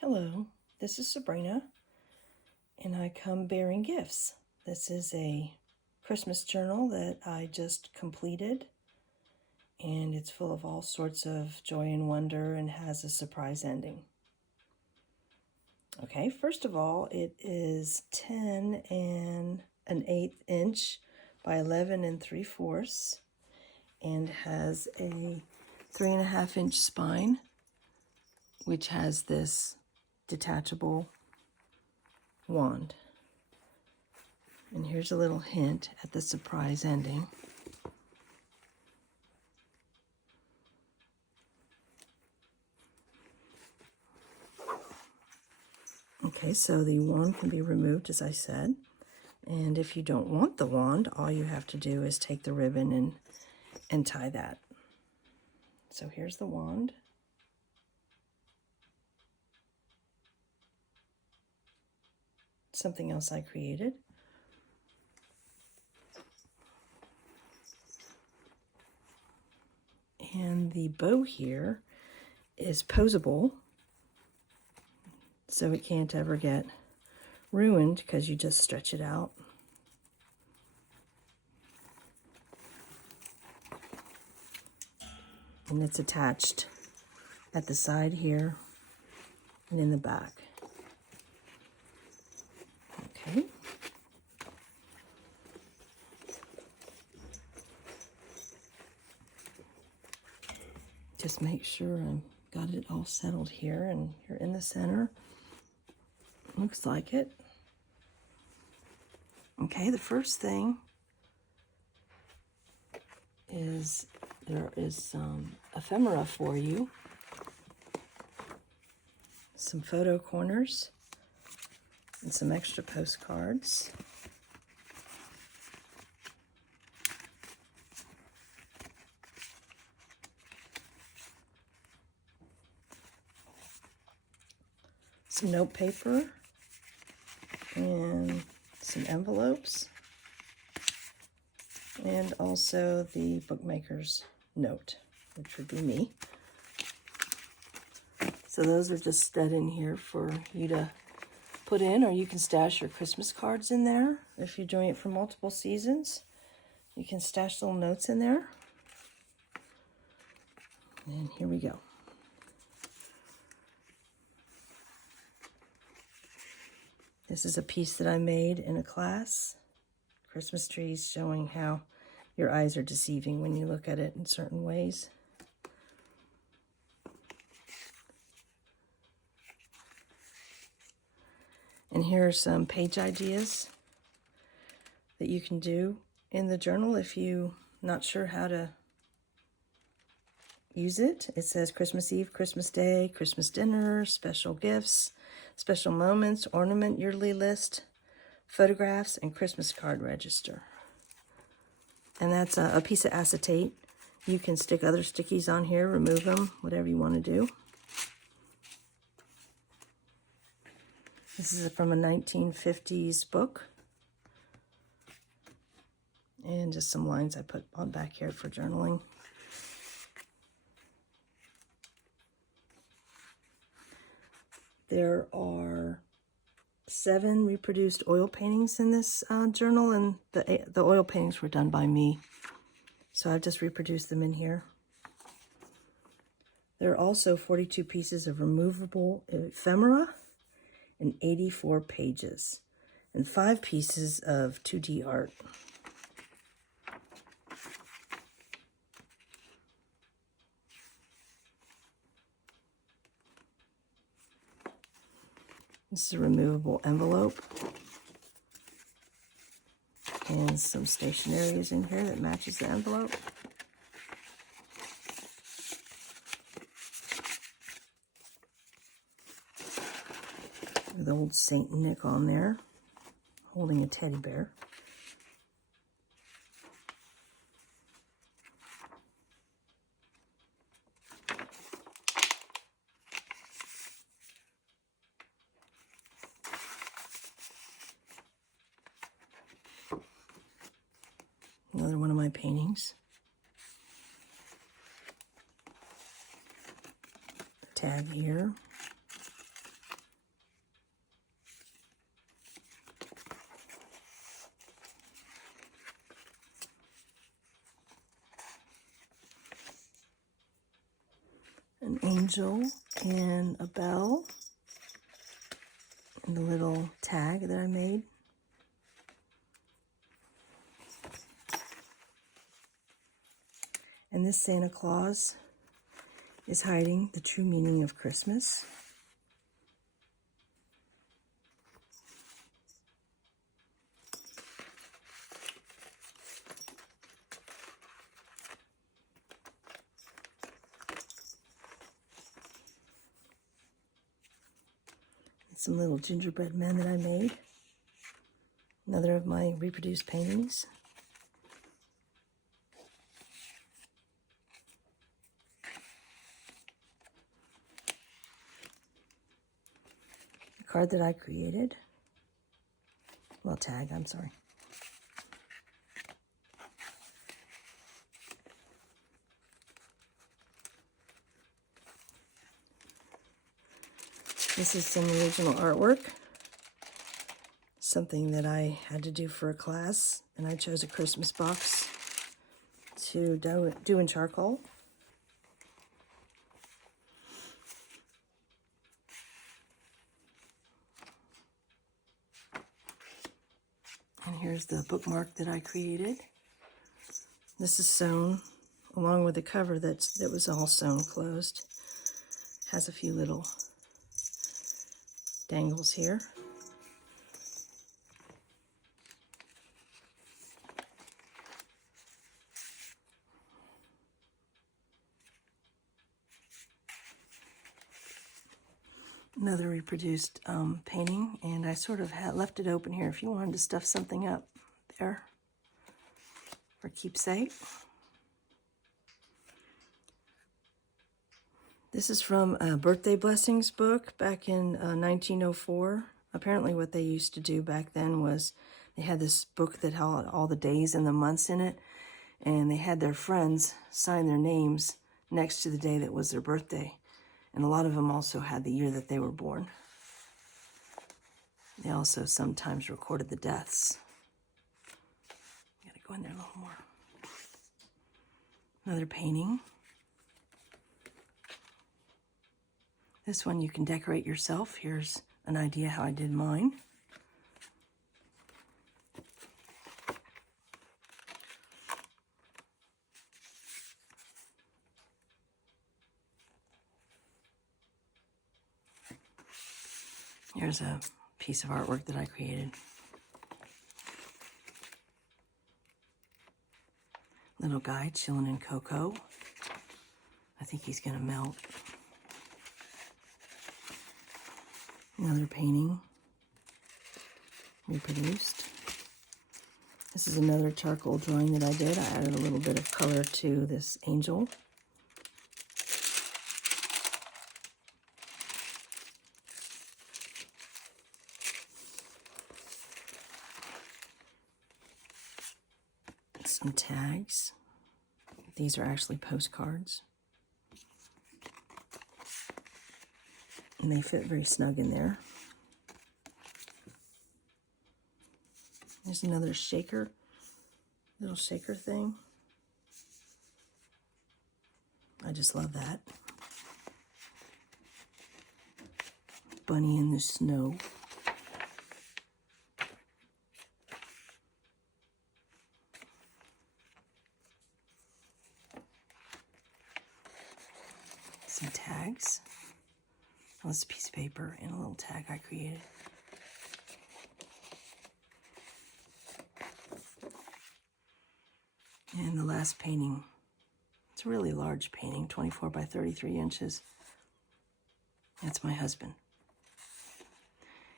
Hello, this is Sabrina, and I come bearing gifts. This is a Christmas journal that I just completed, and it's full of all sorts of joy and wonder and has a surprise ending. Okay, first of all, it is 10 and an 1/8 inch by 11 3/4 and has a 3.5 inch spine, which has this detachable wand. And here's a little hint at the surprise ending. Okay, so the wand can be removed, as I said. And if you don't want the wand, all you have to do is take the ribbon and tie that. So here's the wand. Something else I created. And the bow here is posable, so it can't ever get ruined because you just stretch it out. And it's attached at the side here and in the back. Okay. Just make sure I've got it all settled here, and you're in the center. Looks like it. Okay, the first thing is there is some ephemera for you. Some photo corners and some extra postcards. Some note paper and some envelopes, and also the bookmaker's note, which would be me. So those are just stud in here for you to put in, or you can stash your Christmas cards in there. If you're doing it for multiple seasons, you can stash little notes in there. And here we go. This is a piece that I made in a class. Christmas trees, showing how your eyes are deceiving when you look at it in certain ways. And here are some page ideas that you can do in the journal if you're not sure how to use it. It says Christmas Eve, Christmas Day, Christmas dinner, special gifts, special moments, ornament yearly list, photographs, and Christmas card register. And that's a piece of acetate. You can stick other stickies on here, remove them, whatever you want to do. This is from a 1950s book. And just some lines I put on back here for journaling. There are 7 reproduced oil paintings in this journal, and the oil paintings were done by me. So I've just reproduced them in here. There are also 42 pieces of removable ephemera and 84 pages, and 5 pieces of 2D art. This is a removable envelope. And some stationery is in here that matches the envelope. With old Saint Nick on there, holding a teddy bear. Another one of my paintings. Tag here. an angel and a bell and a little tag that I made. And this Santa Claus is hiding the true meaning of Christmas. Some little gingerbread men that I made. Another of my reproduced paintings. A card that I created. Well, tag, I'm sorry. This is some original artwork, something that I had to do for a class, and I chose a Christmas box to do in charcoal. And here's the bookmark that I created. This is sewn along with the cover that was all sewn closed. Has a few little dangles here. Another reproduced painting, and I sort of left it open here if you wanted to stuff something up there for keepsake. This is from a Birthday Blessings book back in 1904. Apparently what they used to do back then was they had this book that had all the days and the months in it, and they had their friends sign their names next to the day that was their birthday. And a lot of them also had the year that they were born. They also sometimes recorded the deaths. Gotta go in there a little more. Another painting. This one you can decorate yourself. Here's an idea how I did mine. Here's a piece of artwork that I created. Little guy chilling in cocoa. I think he's gonna melt. Another painting reproduced. This is another charcoal drawing that I did. I added a little bit of color to this angel. Some tags. These are actually postcards. And they fit very snug in there. There's another shaker, little shaker thing. I just love that. Bunny in the snow. Some tags. Well, it's a piece of paper and a little tag I created. And the last painting, it's a really large painting, 24 by 33 inches. That's my husband.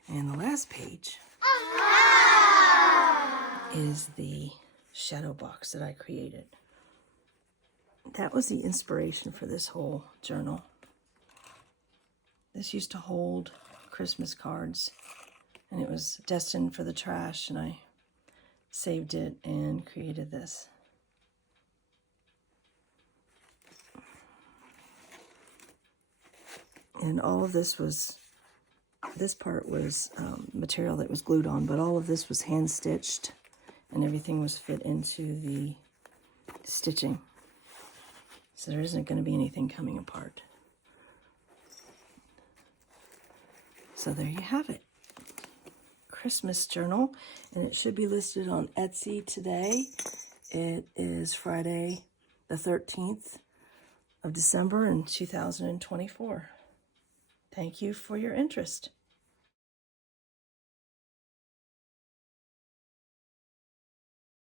And the last page is the shadow box that I created. That was the inspiration for this whole journal. This used to hold Christmas cards, and it was destined for the trash, and I saved it and created this. And all of this was, this part was material that was glued on, but all of this was hand stitched, and everything was fit into the stitching. So there isn't going to be anything coming apart. So there you have it. Christmas journal, and it should be listed on Etsy today. It is Friday the 13th of December in 2024. Thank you for your interest.